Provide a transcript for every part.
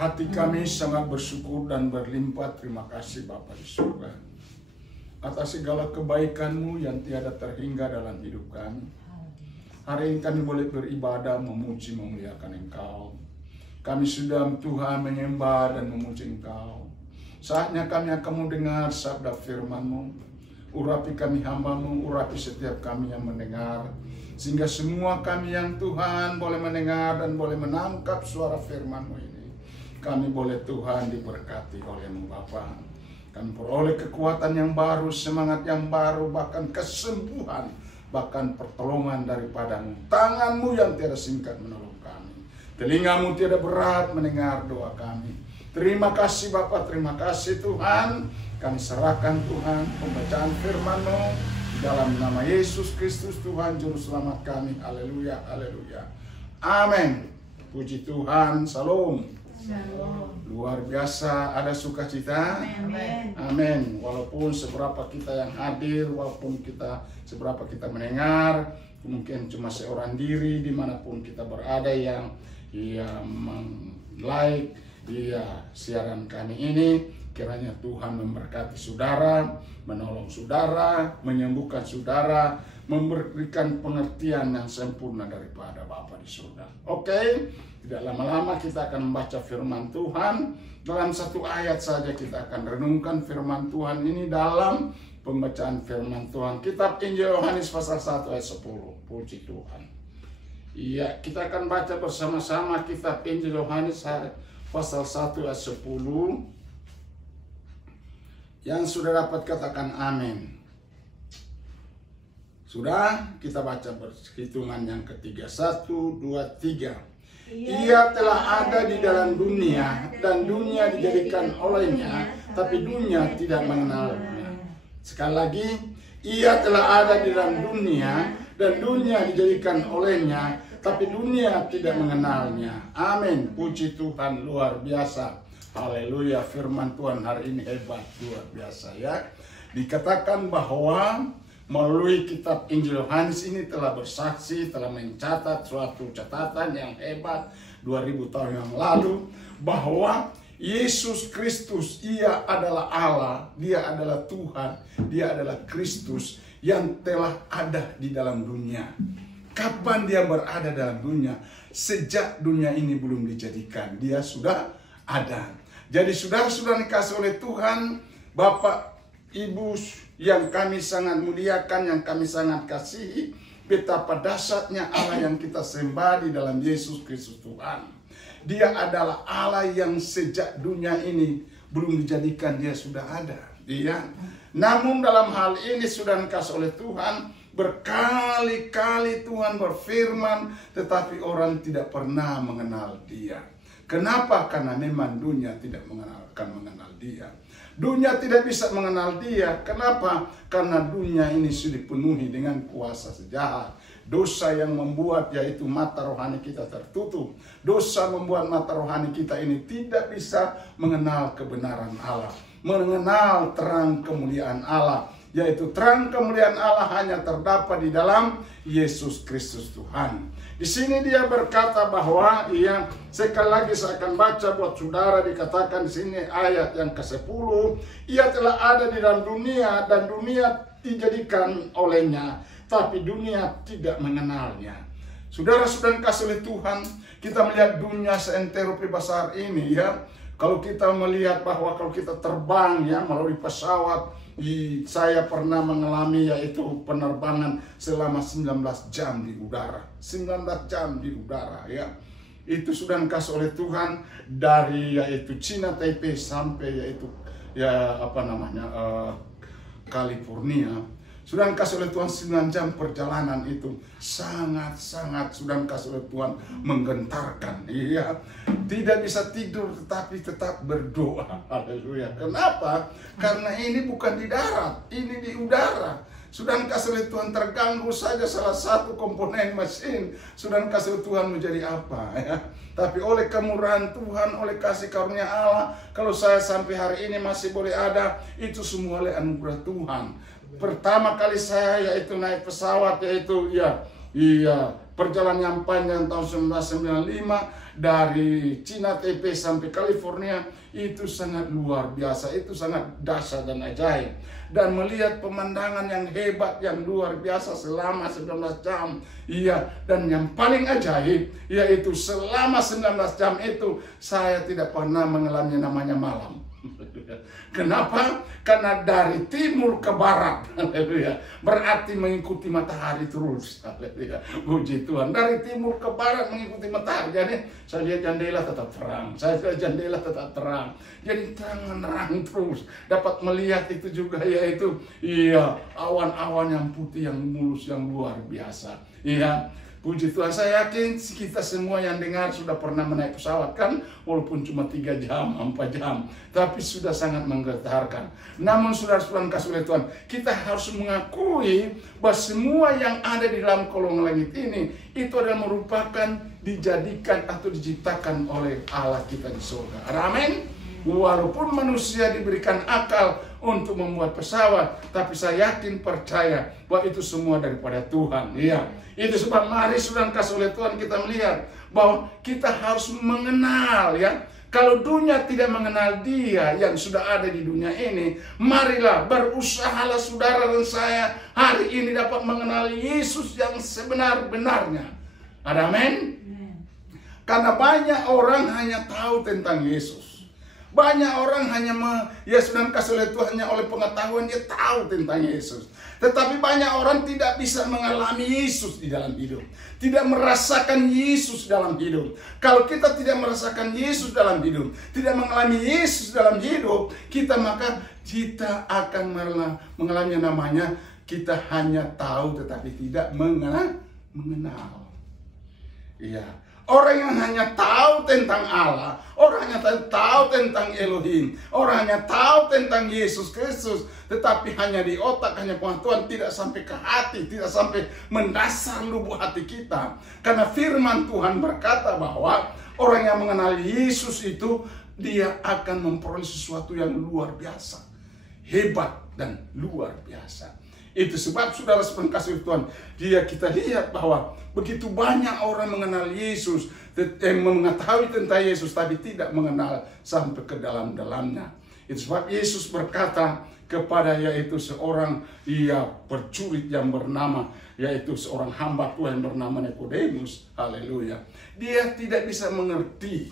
Hati kami sangat bersyukur dan berlimpah terima kasih Bapa di surga atas segala kebaikan-Mu yang tiada terhingga dalam hidup kami. Hari ini kami boleh beribadah, memuji, memuliakan Engkau. Kami sudah Tuhan menyembah dan memuji Engkau. Saatnya kami akan mendengar sabda firman-Mu. Urapi kami hamba-Mu, urapi setiap kami yang mendengar. Sehingga semua kami yang Tuhan boleh mendengar dan boleh menangkap suara firman-Mu ini. Kami boleh Tuhan diberkati oleh-Mu Bapa. Kami peroleh kekuatan yang baru, semangat yang baru, bahkan kesembuhan, bahkan pertolongan daripada-Mu. Tangan-Mu yang tiada singkat menolong kami. Telinga-Mu tiada berat mendengar doa kami. Terima kasih Bapa, terima kasih Tuhan. Kami serahkan Tuhan pembacaan firman-Mu dalam nama Yesus Kristus Tuhan Juru Selamat kami. Haleluya, haleluya. Amin. Puji Tuhan, salam. Shalom. Luar biasa, ada sukacita. Amin. Amin. Walaupun seberapa kita yang hadir, walaupun seberapa kita mendengar, mungkin cuma seorang diri dimanapun kita berada yang like siaran kami ini. Kiranya Tuhan memberkati saudara, menolong saudara, menyembuhkan saudara, memberikan pengertian yang sempurna daripada Bapa di surga. Oke, tidak lama-lama kita akan membaca firman Tuhan. Dalam satu ayat saja kita akan renungkan firman Tuhan ini dalam pembacaan firman Tuhan. Kitab Injil Yohanes pasal 1 ayat 10. Puji Tuhan. Iya, kita akan baca bersama-sama kitab Injil Yohanes pasal 1 ayat 10. Yang sudah dapat katakan amin. Sudah, kita baca perhitungan yang ketiga. 1, 2, 3. Ia telah ada di dalam dunia dan dunia dijadikan olehnya, tapi dunia tidak mengenalnya. Sekali lagi, ia telah ada di dalam dunia dan dunia dijadikan olehnya, tapi dunia tidak mengenalnya. Amin. Puji Tuhan, luar biasa. Haleluya, firman Tuhan hari ini hebat, luar biasa ya. Dikatakan bahwa melalui kitab Injil Yohanes ini telah bersaksi, telah mencatat suatu catatan yang hebat 2000 tahun yang lalu, bahwa Yesus Kristus, ia adalah Allah, dia adalah Tuhan, dia adalah Kristus yang telah ada di dalam dunia. Kapan dia berada dalam dunia? Sejak dunia ini belum dijadikan, dia sudah ada. Jadi saudara-saudara dikasih oleh Tuhan, Bapak, Ibu yang kami sangat muliakan, yang kami sangat kasihi, betapa dahsyatnya Allah yang kita sembah di dalam Yesus Kristus Tuhan. Dia adalah Allah yang sejak dunia ini belum dijadikan, dia sudah ada. Dia. Namun dalam hal ini sudah dikasih oleh Tuhan, berkali-kali Tuhan berfirman, tetapi orang tidak pernah mengenal dia. Kenapa? Karena memang dunia tidak mengenal dia. Dunia tidak bisa mengenal dia. Kenapa? Karena dunia ini sudah dipenuhi dengan kuasa sejahat. Dosa yang membuat yaitu mata rohani kita tertutup. Dosa membuat mata rohani kita ini tidak bisa mengenal kebenaran Allah. Mengenal terang kemuliaan Allah. Yaitu terang kemuliaan Allah hanya terdapat di dalam Yesus Kristus Tuhan. Di sini dia berkata bahwa sekali lagi saya akan baca buat saudara, dikatakan di sini ayat yang ke-10, ia telah ada di dalam dunia dan dunia dijadikan olehnya, tapi dunia tidak mengenalnya. Saudara-saudara kasih oleh Tuhan, kita melihat dunia seantero besar ini ya. Kalau kita melihat bahwa kalau kita terbang ya melalui pesawat, saya pernah mengalami yaitu penerbangan selama 19 jam di udara. 19 jam di udara ya. Itu sudah dikasih oleh Tuhan dari yaitu Cina Taipei sampai yaitu California. Sudah dikasih oleh Tuhan 9 jam perjalanan itu. Sangat-sangat sudah dikasih oleh Tuhan menggentarkan. Iya. Tidak bisa tidur tetapi tetap berdoa. Haleluya. Kenapa? Karena ini bukan di darat, ini di udara. Sudah dikasih oleh Tuhan terganggu saja salah satu komponen mesin, sudah dikasih oleh Tuhan menjadi apa ya. Tapi oleh kemurahan Tuhan, oleh kasih karunia Allah, kalau saya sampai hari ini masih boleh ada, itu semua oleh anugerah Tuhan. Pertama kali saya yaitu naik pesawat yaitu perjalanan yang panjang tahun 1995 dari Cina Taipei sampai California, itu sangat luar biasa, itu sangat dahsyat dan ajaib. Dan melihat pemandangan yang hebat, yang luar biasa selama 19 jam. Iya, dan yang paling ajaib, yaitu selama 19 jam itu, saya tidak pernah mengalami namanya malam. Kenapa? Karena dari timur ke barat, haleluya, berarti mengikuti matahari terus, haleluya, puji Tuhan. Dari timur ke barat mengikuti matahari, jadi saya lihat jendela tetap terang, saya lihat jendela tetap terang, jadi terang terus. Dapat melihat itu juga, yaitu iya, awan-awan yang putih, yang mulus, yang luar biasa. Iya, puji Tuhan. Saya yakin kita semua yang dengar sudah pernah menaik pesawat kan, walaupun cuma 3 jam, 4 jam, tapi sudah sangat menggetarkan. Namun saudara-saudara kasih oleh Tuhan, kita harus mengakui bahwa semua yang ada di dalam kolong langit ini, itu adalah merupakan dijadikan atau diciptakan oleh Allah kita di surga. Amin. Walaupun manusia diberikan akal untuk membuat pesawat, tapi saya yakin percaya bahwa itu semua daripada Tuhan. Iya, itu sebab mari saudara kasih oleh Tuhan kita melihat bahwa kita harus mengenal, ya. Kalau dunia tidak mengenal Dia yang sudah ada di dunia ini, marilah berusahalah saudara dan saya hari ini dapat mengenal Yesus yang sebenar-benarnya. Amin. Karena banyak orang hanya tahu tentang Yesus. Banyak orang hanya saudara kasih oleh Tuhan, hanya oleh pengetahuan dia tahu tentang Yesus. Tetapi banyak orang tidak bisa mengalami Yesus di dalam hidup, tidak merasakan Yesus dalam hidup. Kalau kita tidak merasakan Yesus dalam hidup, tidak mengalami Yesus dalam hidup kita, maka kita akan mengalami namanya kita hanya tahu tetapi tidak mengenal. Iya. Orang yang hanya tahu tentang Allah, orang yang tahu tentang Elohim, orang yang tahu tentang Yesus Kristus, tetapi hanya di otak, hanya pengetahuan, tidak sampai ke hati, tidak sampai mendasar lubuk hati kita. Karena firman Tuhan berkata bahwa orang yang mengenal Yesus itu, dia akan memperoleh sesuatu yang luar biasa, hebat dan luar biasa. Itu sebab saudara sepenuh kasih Tuhan, kita lihat bahwa begitu banyak orang mengenal Yesus, mengetahui tentang Yesus, tapi tidak mengenal sampai ke dalam-dalamnya. Itu sebab Yesus berkata kepada yaitu seorang prajurit yang bernama, yaitu seorang hamba Tuhan yang bernama Nikodemus, haleluya. Dia tidak bisa mengerti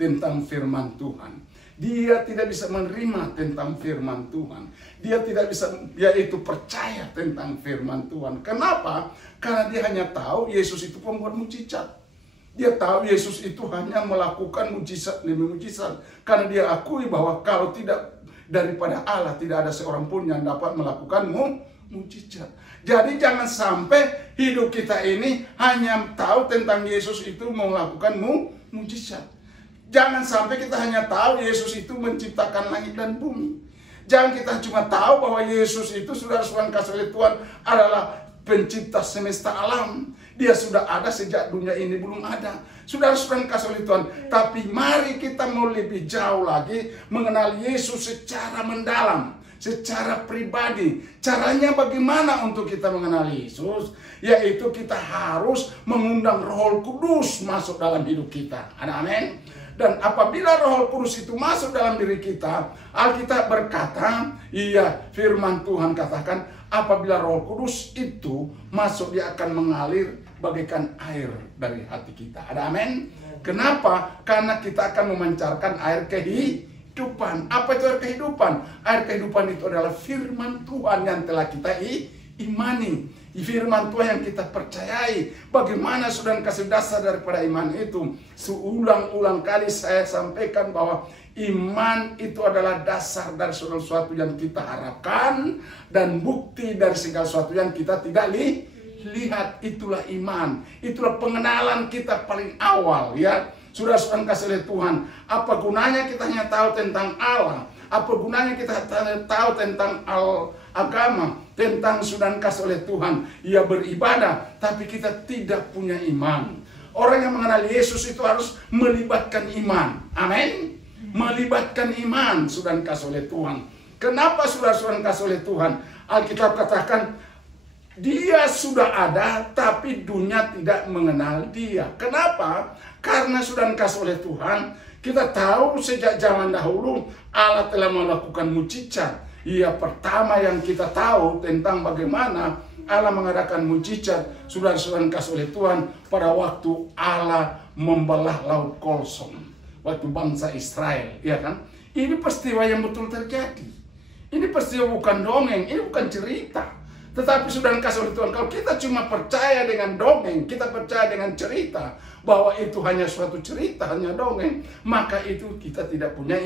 tentang firman Tuhan. Dia tidak bisa menerima tentang firman Tuhan. Dia tidak bisa yaitu percaya tentang firman Tuhan. Kenapa? Karena dia hanya tahu Yesus itu pembuat mujizat. Dia tahu Yesus itu hanya melakukan mujizat demi mujizat. Karena dia akui bahwa kalau tidak daripada Allah, tidak ada seorang pun yang dapat melakukan mujizat. Jadi jangan sampai hidup kita ini hanya tahu tentang Yesus itu melakukan mujizat. Jangan sampai kita hanya tahu Yesus itu menciptakan langit dan bumi. Jangan kita cuma tahu bahwa Yesus itu, saudara-saudara kasih oleh Tuhan, adalah pencipta semesta alam. Dia sudah ada sejak dunia ini belum ada. Saudara-saudara kasih oleh Tuhan. Tapi mari kita mau lebih jauh lagi mengenal Yesus secara mendalam, secara pribadi. Caranya bagaimana untuk kita mengenal Yesus? Yaitu kita harus mengundang Roh Kudus masuk dalam hidup kita. Amin. Dan apabila Roh Kudus itu masuk dalam diri kita, Alkitab berkata, firman Tuhan katakan, apabila Roh Kudus itu masuk, dia akan mengalir bagaikan air dari hati kita. Ada amin? Kenapa? Karena kita akan memancarkan air kehidupan. Apa itu air kehidupan? Air kehidupan itu adalah firman Tuhan yang telah kita imani. Firman Tuhan yang kita percayai. Bagaimana saudara kasih dasar daripada iman itu? Seulang-ulang kali saya sampaikan bahwa iman itu adalah dasar dari segala sesuatu yang kita harapkan dan bukti dari segala sesuatu yang kita tidak lihat. Itulah iman. Itulah pengenalan kita paling awal, ya. Saudara-saudara kasih oleh Tuhan, apa gunanya kita hanya tahu tentang Allah? Apa gunanya kita tahu tentang agama, tentang saudara kasih oleh Tuhan, ia beribadah, tapi kita tidak punya iman. Orang yang mengenal Yesus itu harus melibatkan iman. Amin. Melibatkan iman, saudara kasih oleh Tuhan. Kenapa saudara kasih oleh Tuhan? Alkitab katakan Dia sudah ada, tapi dunia tidak mengenal dia. Kenapa? Karena sudah dikasih oleh Tuhan. Kita tahu sejak zaman dahulu Allah telah melakukan mujizat. Pertama yang kita tahu tentang bagaimana Allah mengadakan mujizat sudah dikasih oleh Tuhan pada waktu Allah membelah laut Kosong, waktu bangsa Israel, ya kan? Ini peristiwa yang betul terjadi. Ini peristiwa bukan dongeng, ini bukan cerita. Tetapi sudah dikasih oleh Tuhan. Kalau kita cuma percaya dengan dongeng, kita percaya dengan cerita, bahwa itu hanya suatu cerita, hanya dongeng, maka itu kita tidak punya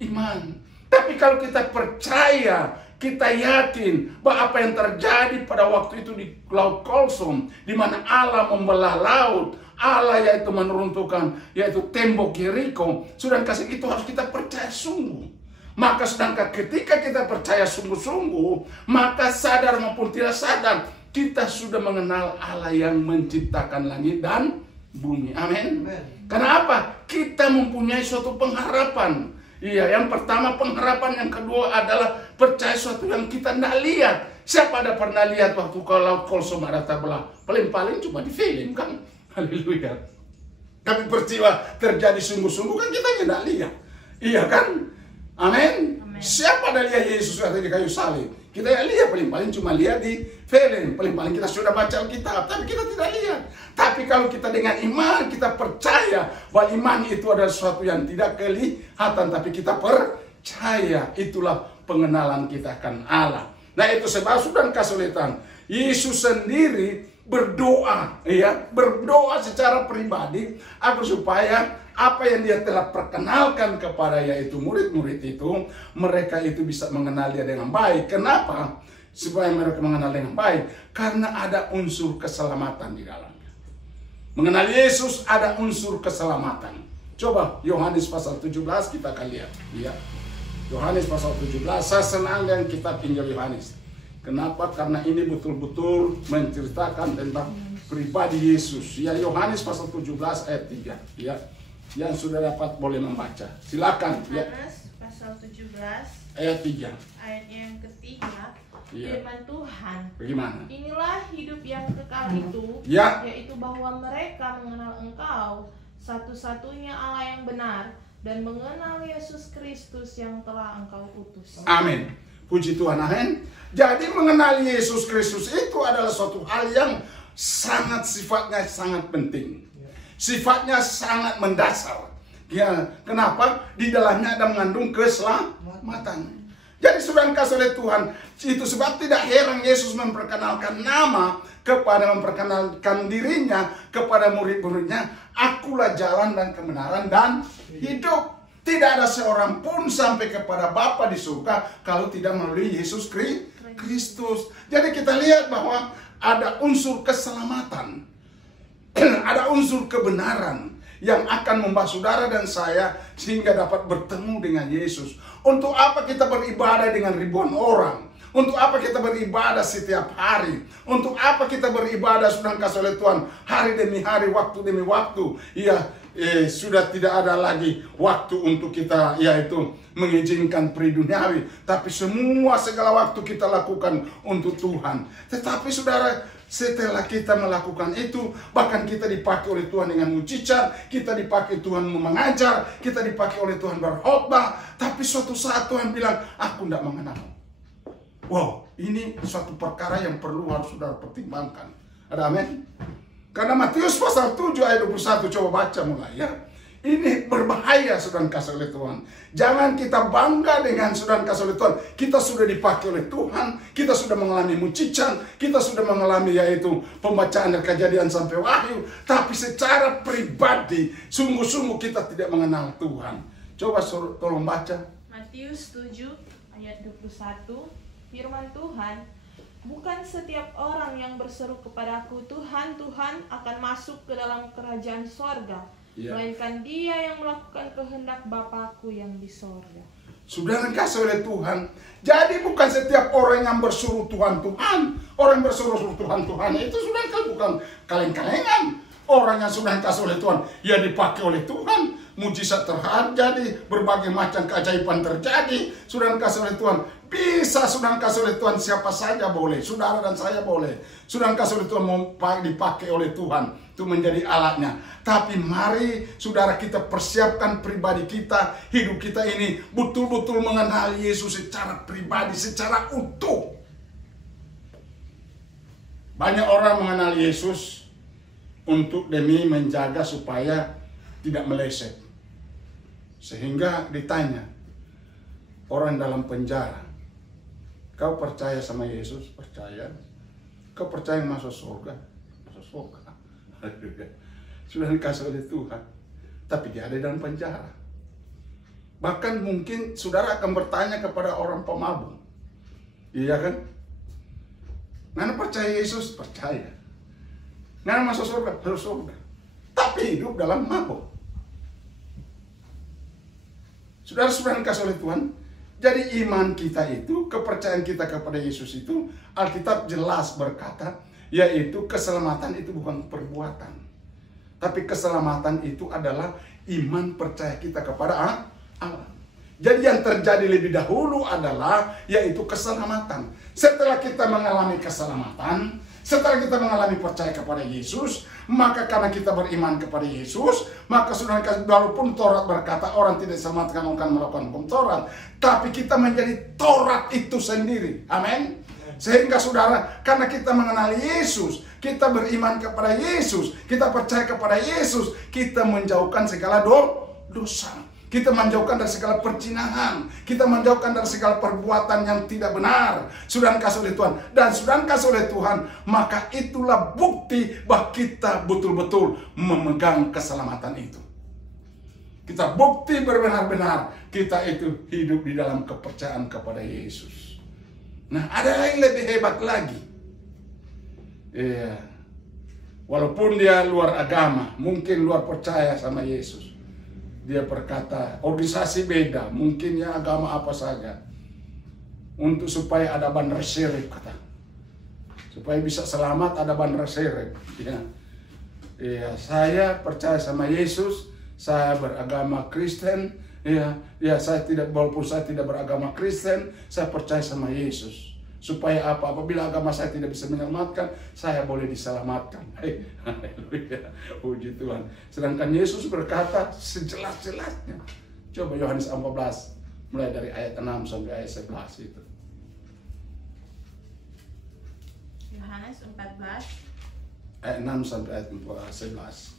iman. Tapi kalau kita percaya, kita yakin bahwa apa yang terjadi pada waktu itu di Laut Kosong, di mana Allah membelah laut, Allah yaitu menurunkan yaitu tembok Yeriko, sudah kasih itu harus kita percaya sungguh. Maka sedangkan ketika kita percaya sungguh-sungguh, maka sadar maupun tidak sadar, kita sudah mengenal Allah yang menciptakan langit dan bumi. Amin. Kenapa? Kita mempunyai suatu pengharapan. Yang pertama pengharapan, yang kedua adalah percaya suatu yang kita tidak lihat. Siapa ada pernah lihat waktu ke Laut Kosong ada terbelah? Paling-paling cuma di film kan. Haleluya. Tapi peristiwa terjadi sungguh-sungguh kan kita tidak lihat. Iya kan? Amin. Siapa ada lihat Yesus ada di kayu salib? Kita lihat paling-paling cuma lihat di film. Paling-paling kita sudah baca Alkitab, tapi kita tidak lihat. Tapi kalau kita dengan iman, kita percaya bahwa iman itu adalah sesuatu yang tidak kelihatan, tapi kita percaya. Itulah pengenalan kita akan Allah. Nah itu sebab sudah kesulitan. Yesus sendiri berdoa, berdoa secara pribadi agar supaya apa yang dia telah perkenalkan kepada yaitu murid-murid itu, mereka itu bisa mengenal dia dengan baik. Kenapa? Supaya mereka mengenal dengan baik, karena ada unsur keselamatan di dalamnya. Mengenal Yesus ada unsur keselamatan. Coba Yohanes pasal 17 kita akan lihat, Yohanes pasal 17. Saya senang dengan kitab Injil Yohanes. Kenapa? Karena ini betul-betul menceritakan tentang pribadi Yesus. Yohanes pasal 17 ayat 3. Yang sudah dapat boleh membaca. Silakan. Yohanes pasal 17 ayat 3. Ayat yang ketiga. Firman Tuhan. Bagaimana? Inilah hidup yang kekal itu, yaitu bahwa mereka mengenal Engkau, satu-satunya Allah yang benar, dan mengenal Yesus Kristus yang telah Engkau utus. Amin. Puji Tuhan. Amin. Jadi mengenal Yesus Kristus itu adalah suatu hal yang sifatnya sangat penting. Sifatnya sangat mendasar. Kenapa? Di dalamnya ada mengandung keselamatan. Jadi sudah dikasih oleh Tuhan. Itu sebab tidak heran Yesus memperkenalkan memperkenalkan dirinya kepada murid-muridnya. Akulah jalan dan kebenaran dan hidup. Tidak ada seorang pun sampai kepada Bapa di surga kalau tidak melalui Yesus Kristus. Jadi kita lihat bahwa ada unsur keselamatan. Ada unsur kebenaran yang akan membawa saudara dan saya sehingga dapat bertemu dengan Yesus. Untuk apa kita beribadah dengan ribuan orang? Untuk apa kita beribadah setiap hari? Untuk apa kita beribadah sudah dikasih oleh Tuhan hari demi hari, waktu demi waktu? Sudah tidak ada lagi waktu untuk kita yaitu mengizinkan priduniawi, tapi segala waktu kita lakukan untuk Tuhan. Tetapi saudara, setelah kita melakukan itu, bahkan kita dipakai oleh Tuhan dengan mujizat, kita dipakai Tuhan mengajar, kita dipakai oleh Tuhan berkhotbah, tapi suatu saat Tuhan bilang, aku tidak mengenal. Wow, ini suatu perkara yang perlu harus saudara pertimbangkan. Ada amin? Karena Matius pasal 7 ayat 21, coba baca mulai ya. Ini berbahaya sudah dikasih oleh Tuhan. Jangan kita bangga dengan sudah dikasih oleh Tuhan. Kita sudah dipakai oleh Tuhan. Kita sudah mengalami mujizat. Kita sudah mengalami yaitu pembacaan dari Kejadian sampai Wahyu. Tapi secara pribadi, sungguh-sungguh kita tidak mengenal Tuhan. Coba tolong baca. Matius 7 ayat 21. Firman Tuhan. Bukan setiap orang yang berseru kepadaku, Tuhan, Tuhan, akan masuk ke dalam kerajaan sorga. Melainkan dia yang melakukan kehendak Bapakku yang di sorga. Sudah dikasih oleh Tuhan. Jadi bukan setiap orang yang bersuruh Tuhan, Tuhan. Orang yang bersuruh Tuhan, Tuhan itu sudah bukan kaleng-kalengan. Orang yang sudah dikasih oleh Tuhan, ya dipakai oleh Tuhan. Mujizat terjadi, berbagai macam keajaiban terjadi. Sudah dikasih oleh Tuhan. Bisa saudara kasih oleh Tuhan, siapa saja boleh, saudara dan saya boleh. Saudara kasih oleh Tuhan, mau dipakai oleh Tuhan itu menjadi alatnya. Tapi mari saudara kita persiapkan pribadi kita, hidup kita ini betul-betul mengenal Yesus secara pribadi, secara utuh. Banyak orang mengenal Yesus untuk demi menjaga supaya tidak meleset. Sehingga ditanya orang dalam penjara, kau percaya sama Yesus? Percaya. Kau percaya masuk surga? Masuk surga. Sudah dikasih oleh Tuhan. Tapi dia ada dalam penjara. Bahkan mungkin saudara akan bertanya kepada orang pemabuk. Iya kan? Ngana percaya Yesus? Percaya. Ngana masuk surga? Masuk surga. Tapi hidup dalam mabuk. Saudara-saudara dikasih oleh Tuhan. Jadi iman kita itu, kepercayaan kita kepada Yesus itu, Alkitab jelas berkata, yaitu keselamatan itu bukan perbuatan. Tapi keselamatan itu adalah iman percaya kita kepada Allah. Jadi yang terjadi lebih dahulu adalah, yaitu keselamatan. Setelah kita mengalami keselamatan, setelah kita mengalami percaya kepada Yesus, maka karena kita beriman kepada Yesus, maka saudara, walaupun Taurat berkata orang tidak diselamatkan akan melakukan hukum Taurat, tapi kita menjadi Taurat itu sendiri. Amin. Sehingga saudara, karena kita mengenal Yesus, kita beriman kepada Yesus, kita percaya kepada Yesus, kita menjauhkan segala dosa. Kita menjauhkan dari segala perzinahan, kita menjauhkan dari segala perbuatan yang tidak benar. Sudah dikasih oleh Tuhan, dan sudah dikasih oleh Tuhan, maka itulah bukti bahwa kita betul-betul memegang keselamatan itu. Kita bukti benar-benar kita itu hidup di dalam kepercayaan kepada Yesus. Nah, ada yang lebih hebat lagi. Iya. Walaupun dia luar agama, mungkin luar percaya sama Yesus. Dia berkata, organisasi beda, mungkin ya agama apa saja. Untuk supaya ada ban reserve, kata. Supaya bisa selamat ada ban reserve. Ya. Ya, saya percaya sama Yesus, saya beragama Kristen. Ya, saya tidak, walaupun saya tidak beragama Kristen, saya percaya sama Yesus. Supaya apa? Apabila agama saya tidak bisa menyelamatkan, saya boleh diselamatkan. Haleluya. Puji Tuhan. Sedangkan Yesus berkata sejelas-jelasnya. Coba Yohanes 14, mulai dari ayat 6 sampai ayat 11 itu. Yohanes 14. Ayat 6 sampai ayat 11.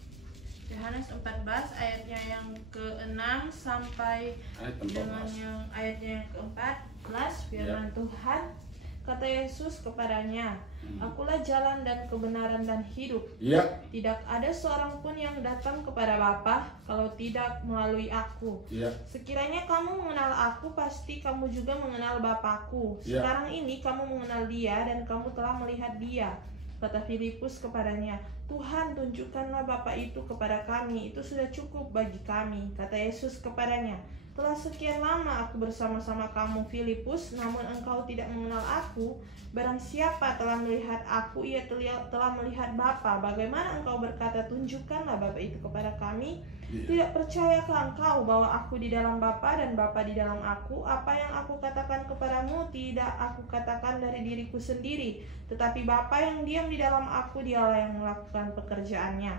Yohanes 14 ayatnya yang ke-6 sampai dengan yang ayatnya yang ke-14. Firman Tuhan. Kata Yesus kepadanya, Akulah jalan dan kebenaran dan hidup. Ya. Tidak ada seorang pun yang datang kepada Bapa kalau tidak melalui aku. Ya. Sekiranya kamu mengenal aku, pasti kamu juga mengenal Bapakku. Ya. Sekarang ini kamu mengenal Dia dan kamu telah melihat Dia. Kata Filipus kepadanya, Tuhan, tunjukkanlah Bapa itu kepada kami, itu sudah cukup bagi kami. Kata Yesus kepadanya, telah sekian lama aku bersama-sama kamu, Filipus, namun engkau tidak mengenal aku. Barang siapa telah melihat aku, ia telah melihat Bapa. Bagaimana engkau berkata, tunjukkanlah Bapa itu kepada kami? Tidak percayakah engkau bahwa aku di dalam Bapa dan Bapa di dalam aku? Apa yang aku katakan kepadamu tidak aku katakan dari diriku sendiri, tetapi Bapa yang diam di dalam aku, dialah yang melakukan pekerjaannya.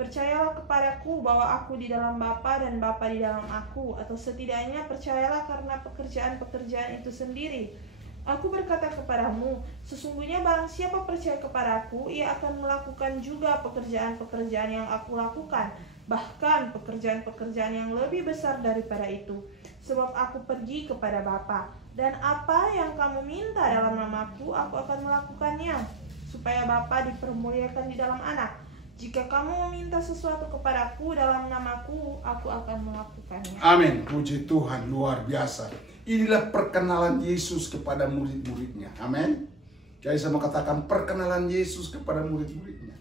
Percayalah kepadaku bahwa aku di dalam Bapa dan Bapa di dalam aku, atau setidaknya percayalah karena pekerjaan-pekerjaan itu sendiri. Aku berkata kepadamu, sesungguhnya barang siapa percaya kepadaku, ia akan melakukan juga pekerjaan-pekerjaan yang aku lakukan, bahkan pekerjaan-pekerjaan yang lebih besar daripada itu. Sebab aku pergi kepada Bapa, dan apa yang kamu minta dalam namaku, aku akan melakukannya, supaya Bapa dipermuliakan di dalam Anak. Jika kamu meminta sesuatu kepadaku dalam namaku, aku akan melakukannya. Amin. Puji Tuhan, luar biasa. Inilah perkenalan Yesus kepada murid-muridnya. Amin. Jadi saya mau katakan perkenalan Yesus kepada murid-muridnya.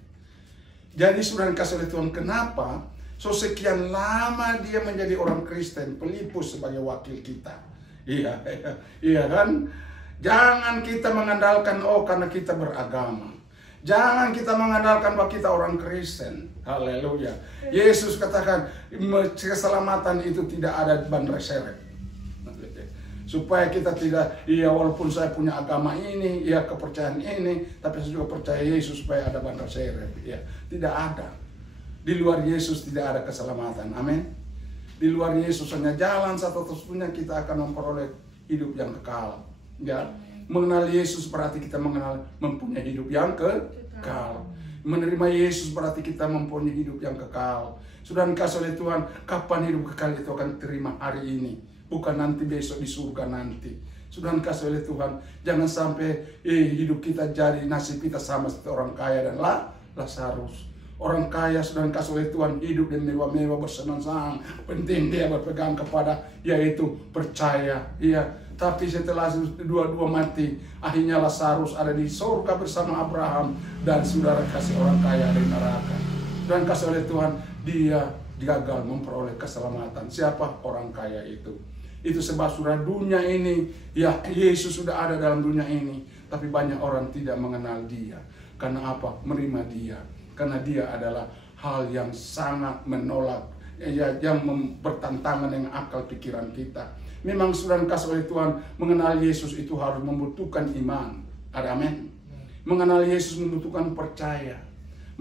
Jadi sudah dikasih oleh Tuhan, kenapa? So sekian lama dia menjadi orang Kristen, Filipus sebagai wakil kita. Iya kan? Jangan kita mengandalkan, karena kita beragama. Jangan kita mengandalkan bahwa kita orang Kristen. Haleluya. Yesus katakan keselamatan itu tidak ada ban reserve. Supaya kita tidak, ya walaupun saya punya agama ini, ya kepercayaan ini, tapi saya juga percaya Yesus supaya ada bandar serep. Ya, tidak ada. Di luar Yesus tidak ada keselamatan. Amin. Di luar Yesus hanya jalan satu-satunya kita akan memperoleh hidup yang kekal. Ya, mengenal Yesus berarti kita mempunyai hidup yang kekal. Menerima Yesus berarti kita mempunyai hidup yang kekal. Sudah dikasih oleh Tuhan, kapan hidup kekal itu akan terima hari ini, bukan nanti besok di surga nanti. Sudah dikasih oleh Tuhan, jangan sampai hidup kita jadi nasib kita sama seperti orang kaya dan Lazarus. Orang kaya sudah dikasih oleh Tuhan hidup dan mewah-mewah bersenang-senang. Penting dia berpegang kepada yaitu percaya. Iya. Tapi setelah dua-dua mati, akhirnya Lazarus ada di surga bersama Abraham dan saudara kasih orang kaya ada di neraka. Dan kasih oleh Tuhan, dia gagal memperoleh keselamatan. Siapa orang kaya itu? Itu sebab sudah dunia ini, ya Yesus sudah ada dalam dunia ini, tapi banyak orang tidak mengenal dia. Karena apa? Menerima dia. Karena dia adalah hal yang sangat menolak, yang bertentangan dengan akal pikiran kita. Memang sudah dikasih oleh Tuhan, mengenal Yesus itu harus membutuhkan iman. Ada amin? Mengenal Yesus membutuhkan percaya.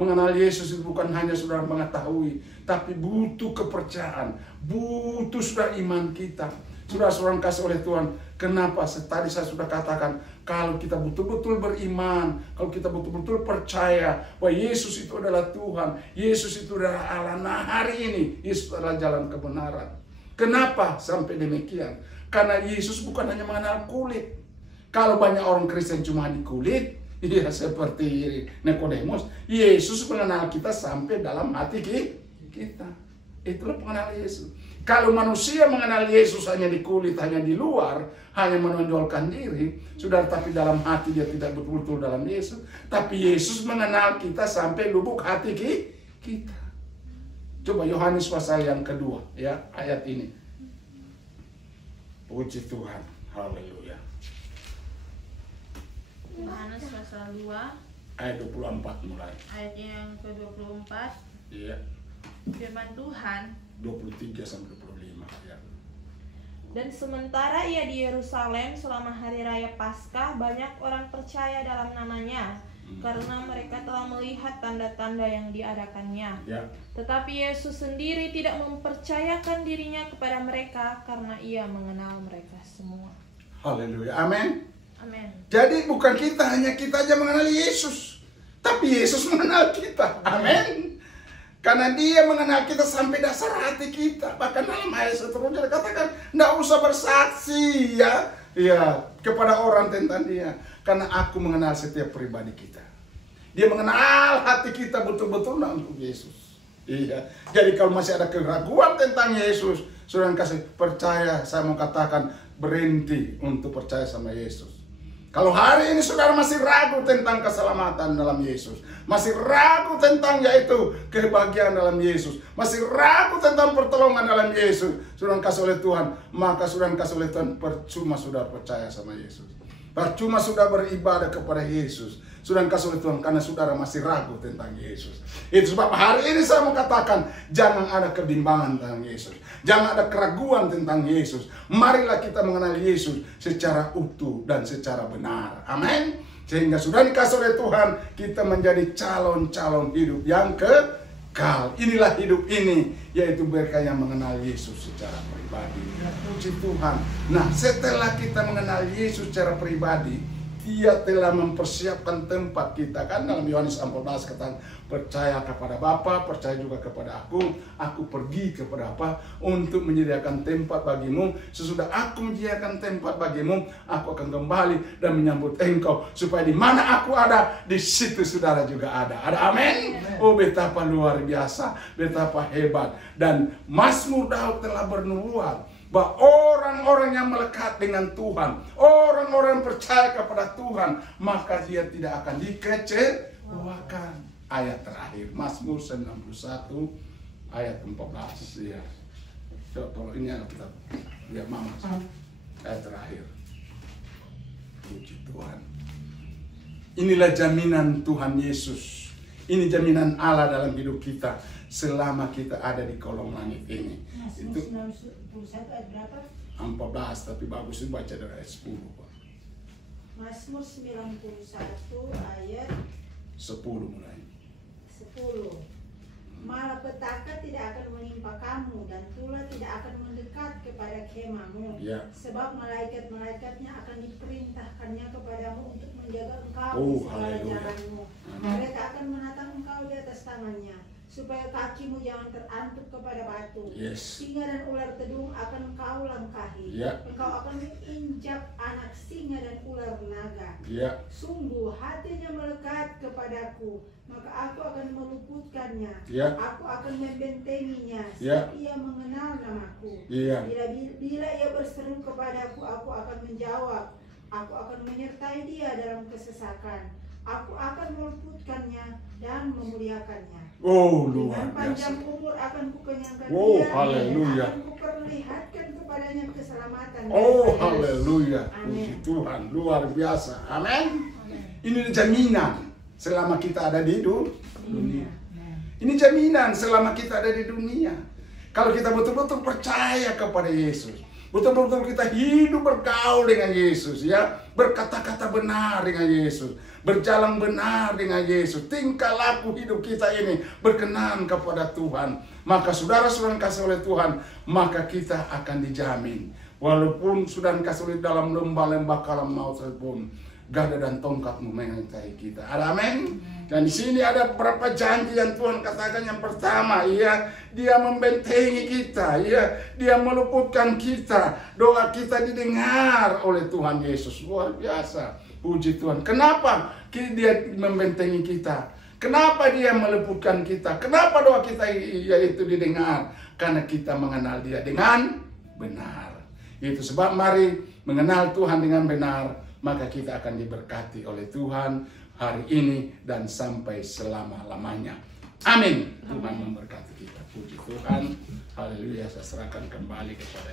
Mengenal Yesus itu bukan hanya saudara mengetahui, tapi butuh kepercayaan, butuh sudah iman kita. Saudara-saudara kasih oleh Tuhan, kenapa? Tadi saya sudah katakan, kalau kita betul-betul beriman, kalau kita betul-betul percaya bahwa Yesus itu adalah Tuhan, Yesus itu adalah Allah. Nah hari ini, Yesus adalah jalan kebenaran. Kenapa sampai demikian? Karena Yesus bukan hanya mengenal kulit. Kalau banyak orang Kristen cuma di kulit, ya seperti Nikodemus, Yesus mengenal kita sampai dalam hati kita. Itulah pengenal Yesus. Kalau manusia mengenal Yesus hanya di kulit, hanya di luar, hanya menonjolkan diri, sudah tapi dalam hati dia tidak betul-betul dalam Yesus. Tapi Yesus mengenal kita sampai lubuk hati kita. Coba Yohanes pasal yang kedua, ya ayat ini. Puji Tuhan, haleluya. Yohanes pasal 2 ayat 24 mulai. ayat yang ke-24. Iya. Firman Tuhan 23 sampai 25 ya. Dan sementara ia di Yerusalem selama hari raya Paskah, banyak orang percaya dalam namanya, karena mereka telah melihat tanda-tanda yang diadakannya. Ya. Tetapi Yesus sendiri tidak mempercayakan dirinya kepada mereka karena ia mengenal mereka semua. Haleluya. Amin. Amin. Jadi bukan kita aja mengenal Yesus, tapi Yesus mengenal kita. Amin. Karena dia mengenal kita sampai dasar hati kita. Bahkan dalam ayat seterusnya dikatakan, tidak usah bersaksi ya kepada orang tentang dia. Karena aku mengenal setiap pribadi kita. Dia mengenal hati kita betul-betul untuk Yesus. Iya. Jadi kalau masih ada keraguan tentang Yesus, saudara kasih percaya, saya mau katakan berhenti untuk percaya sama Yesus. Kalau hari ini saudara masih ragu tentang keselamatan dalam Yesus, masih ragu tentang yaitu kebahagiaan dalam Yesus, masih ragu tentang pertolongan dalam Yesus, saudara kasih oleh Tuhan, maka saudara kasih oleh Tuhan, percuma saudara percaya sama Yesus. Percuma sudah beribadah kepada Yesus, sudah kasih oleh Tuhan, karena saudara masih ragu tentang Yesus. Itu sebab hari ini saya mau katakan, jangan ada kebimbangan tentang Yesus, jangan ada keraguan tentang Yesus. Marilah kita mengenal Yesus secara utuh dan secara benar. Amin. Sehingga sudah dikasih oleh Tuhan, kita menjadi calon-calon hidup yang kekal. Inilah hidup ini, yaitu mereka yang mengenal Yesus secara pribadi. Puji Tuhan. Nah, setelah kita mengenal Yesus secara pribadi, dia telah mempersiapkan tempat kita. Kan dalam Yohanes 14 kata, percaya kepada Bapa, percaya juga kepada aku pergi kepada apa? Untuk menyediakan tempat bagimu. Sesudah aku menyediakan tempat bagimu, aku akan kembali dan menyambut engkau, supaya di mana aku ada, di situ saudara juga ada. Ada amin? Oh, betapa luar biasa, betapa hebat. Dan Mazmur Daud telah bernubuat bahwa orang-orang yang melekat dengan Tuhan, orang-orang yang percaya kepada Tuhan, maka dia tidak akan dikecewakan. Ayat terakhir, Mazmur 91 ayat 14 ya. Coba ini kita lihat mama. Ayat terakhir. Puji Tuhan. Inilah jaminan Tuhan Yesus. Ini jaminan Allah dalam hidup kita selama kita ada di kolong langit ini. Mazmur 91 ayat berapa? 14, tapi bagus itu baca dari ayat 10, Pak. Mazmur 91 ayat 10 mulai. 10. Malapetaka tidak akan menimpa kamu dan tulah tidak akan mendekat kepada kemahmu. Ya. Sebab malaikat-malaikatnya akan diperintahkannya kepadamu untuk menjaga engkau Oh, di segala haleluya. jalanmu. Mereka akan menatang engkau di atas tangannya, supaya kakimu jangan terantuk kepada batu. Yes. Singa dan ular tedung akan engkau langkahi. Ya. Engkau akan menginjak anak singa dan ular naga. Ya. Sungguh hatinya melekat kepadaku, maka aku akan meluputkannya. Ya. Aku akan membentenginya, Ya. sebab ia mengenal namaku. Iya. Bila ia berseru kepadaku, aku akan menjawab. Aku akan menyertai dia dalam kesesakan. Aku akan meluputkannya dan memuliakannya. Oh, Dengan luar panjang biasa. umur akan kukenyangkan Oh, dia, haleluya. dan akan kuperlihatkan kepadanya keselamatan. Oh, daripada Yesus. haleluya. Amin. Puji Tuhan, luar biasa. Amin. Amin. Ini jaminan selama kita ada di dunia. Amin. Ini jaminan selama kita ada di dunia. Kalau kita betul-betul percaya kepada Yesus, betul-betul kita hidup bergaul dengan Yesus, ya, berkata-kata benar dengan Yesus, berjalan benar dengan Yesus, tingkah laku hidup kita ini berkenan kepada Tuhan, maka saudara-saudara kasih oleh Tuhan, maka kita akan dijamin. Walaupun sudah kasih dalam lembah-lembah kalam maut sekalipun, gada dan tongkatmu mengintai kita. Ada amin. Dan di sini ada beberapa janji yang Tuhan katakan. Yang pertama, ya, Dia membentengi kita, ya, Dia meluputkan kita. Doa kita didengar oleh Tuhan Yesus. Luar biasa. Puji Tuhan. Kenapa Dia membentengi kita? Kenapa Dia meluputkan kita? Kenapa doa kita yaitu didengar? Karena kita mengenal Dia dengan benar. Itu sebab mari mengenal Tuhan dengan benar, maka kita akan diberkati oleh Tuhan hari ini dan sampai selama-lamanya. Amin. Tuhan memberkati kita. Puji Tuhan. Haleluya. Saya serahkan kembali kepada